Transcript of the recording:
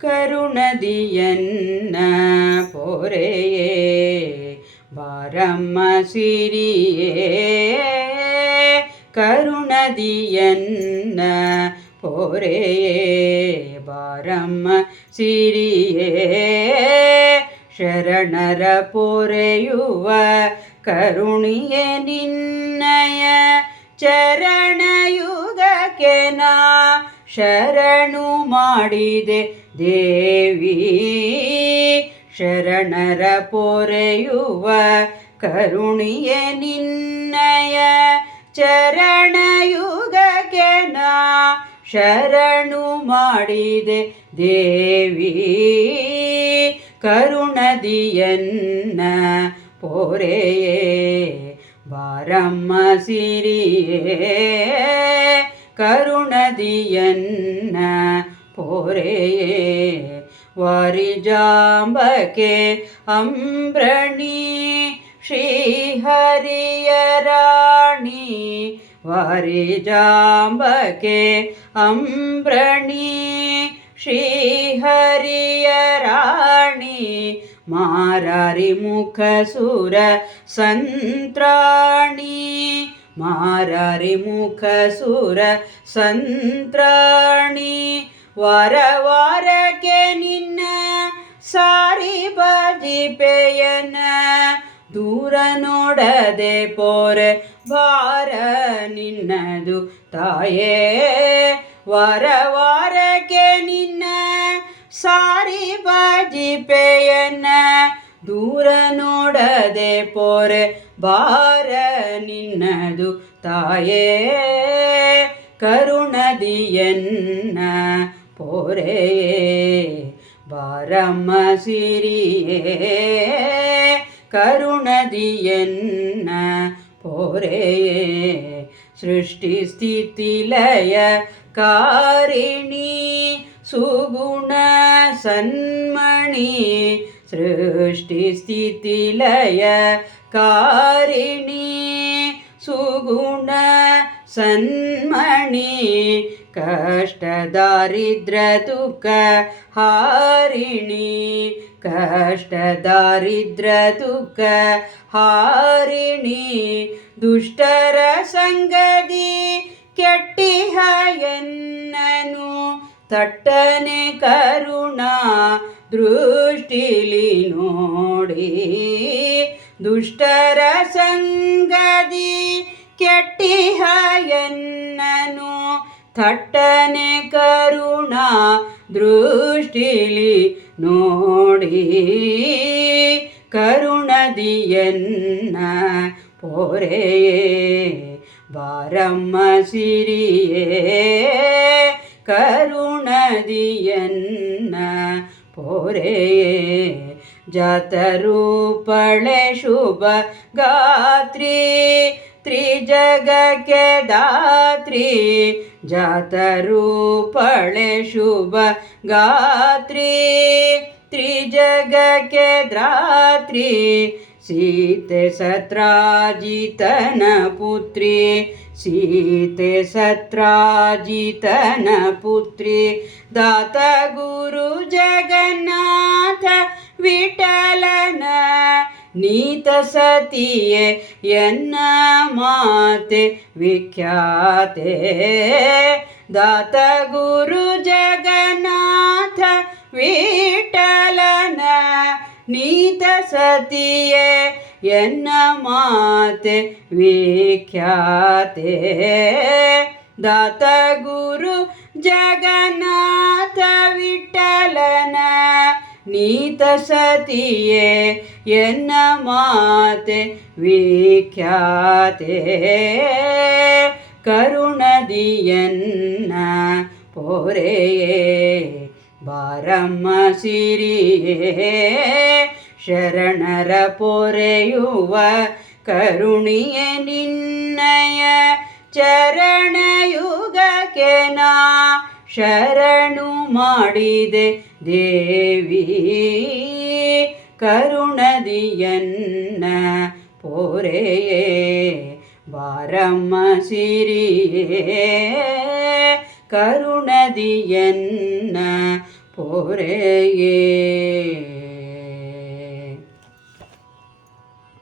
ಕರುಣದಿಯನ್ನ ಪೊರೆಯೇ ಬಾರಮ್ಮ ಸಿರಿಯೇ ಕರುಣದಿಯನ್ನ ಪೊರೆಯೇ ಬಾರಮ್ಮ ಸಿರಿಯೇ ಶರಣರ ಪೊರೆಯುವ ಕರುಣಿಯೇ ನಿನ್ನಯ ಚರಣಯುಗಕ್ಕೆ ನಾ ಶರಣು ಮಾಡಿದೆ ದೇವಿ ಶರಣರ ಪೊರೆಯುವ ಕರುಣಿಯೇ ನಿನ್ನಯ ಚರಣಯುಗಕ್ಕೆ ನಾ ಶರಣು ಮಾಡಿದೆ ದೇವಿ ಕರುಣದಿಯನ್ನ ಪೊರೆಯೇ ಬಾರಮ್ಮ ಸಿರಿಯೇ ಕರುಣದಿಯನ್ನ ಪೊರೆಯೇ ವಾರಿಜಾಂಬಕೆ ಅಂಬ್ರಣಿ ಶ್ರೀಹರಿಯ ರಾಣಿ ವಾರಿಜಾಂಬಕೆ ಅಂಬ್ರಣಿ ಶ್ರೀಹರಿಯ ರಾಣಿ ಮಾರಾರಿ ಮುಖಸುರ ಸಂತ್ರಾಣಿ ಮಾರಾರಿ ಮುಖಸುರ ಸಂತ್ರಾಣಿ ವಾರ ವಾರಕ್ಕೆ ನಿನ್ನ ಸಾರಿ ಬಜಿಪೆಯನ ದೂರ ನೋಡದೆ ಪೋರೆ ಭಾರ ನಿನ್ನದು ತಾಯೇ ವಾರ ವಾರಕ್ಕೆ ನಿನ್ನ ಸಾರಿ ಬಜಿಪೆಯನ ದೂರ ನೋಡದೆ ಪೋರೆ ಭಾರ ನಿನ್ನದು ತಾಯೇ ಕರುಣದಿಯನ್ನ ಪೊರೆಯೇ ಬಾರಮ್ಮ ಸಿರಿಯೇ ಕರುಣದಿಯನ್ನ ಪೊರೆಯೇ ಸೃಷ್ಟಿ ಸ್ಥಿತಿ ಲಯ ಕಾರಿಣಿ ಸುಗುಣ ಸನ್ಮಣಿ ಸೃಷ್ಟಿ ಸ್ಥಿತಿ ಲಯ ಕಾರಿಣಿ ಸುಗುಣ ಸನ್ಮಣಿ ಕಷ್ಟ ದಾರಿದ್ರ ದುಃಖ ಹಾರಿಣಿ ಕಷ್ಟ ದಾರಿದ್ರ ದುಃಖ ಹಾರಿಣಿ ದುಷ್ಟರ ಸಂಗದಿ ಕೆಟ್ಟಿಹ ಎನ್ನನು ತಟ್ಟನೆ ಕರುಣಾ ದೃಷ್ಟಿಲಿ ನೋಡಿ ದುಷ್ಟರ ಸಂಗದಿ ಕೆಟ್ಟಿಹ ಎನ್ನನು ತಟ್ಟನೆ ಕರುಣಾ ದೃಷ್ಟಿಲಿ ನೋಡಿ ಕರುಣದಿಯನ್ನ ಪೊರೆಯೇ ಬಾರಮ್ಮ ಸಿರಿಯೇ ಕರುಣದಿಯನ್ನ ಪೊರೆಯೇ ಜಾತರೂಪಳೆ ಶುಭ ಗಾತ್ರಿ ತ್ರಿಜಗಕ್ಕೆ ದಾತ್ರಿ ಜಾತರೂಪಳೆ ಶುಭ ಗಾತ್ರಿ ತ್ರಿಜಗಕ್ಕೆ ಧಾತ್ರಿ ಸೀತೆ ಸತ್ರಾಜಿತನ ಪುತ್ರಿ ಸೀತೆ ಸತ್ರಾಜಿತನ ಪುತ್ರಿ ದಾತ ಗುರು ಜಗನ್ನಾಥ ವಿಠಲನ ನೀತ ಸತಿಯೇ ಎನ್ನ ಮಾತೆ ವಿಖ್ಯಾತೆ ದಾತ ಗುರು ಜಗನ್ನಾಥ ವಿಠಲನ ನೀತ ಸತಿಯೇ ಎನ್ನ ಮಾತೆ ವಿಖ್ಯಾತೆ ದಾತ ಗುರು ಜಗನ್ನಾಥ ವಿಠಲನ ನೀತ ಸತಿಯೇ ಎನ್ನ ಮಾತೆ ವಿಖ್ಯಾತೆ ಕರುಣದಿಯನ್ನ ಪೊರೆಯೇ ಬಾರಮ್ಮ ಸಿರಿಯೇ ಶರಣರ ಪೊರೆಯುವ ಕರುಣಿಯೇ ನಿನ್ನಯ ಚರಣಯುಗಕ್ಕೆ ನಾ ಶರಣು ಮಾಡಿದೆ ದೇವಿ ಕರುಣದಿಯನ್ನ ಪೊರೆಯೇ ಬಾರಮ್ಮ ಸಿರಿಯೇ ಕರುಣದಿಯನ್ನ ಪೊರೆಯೇ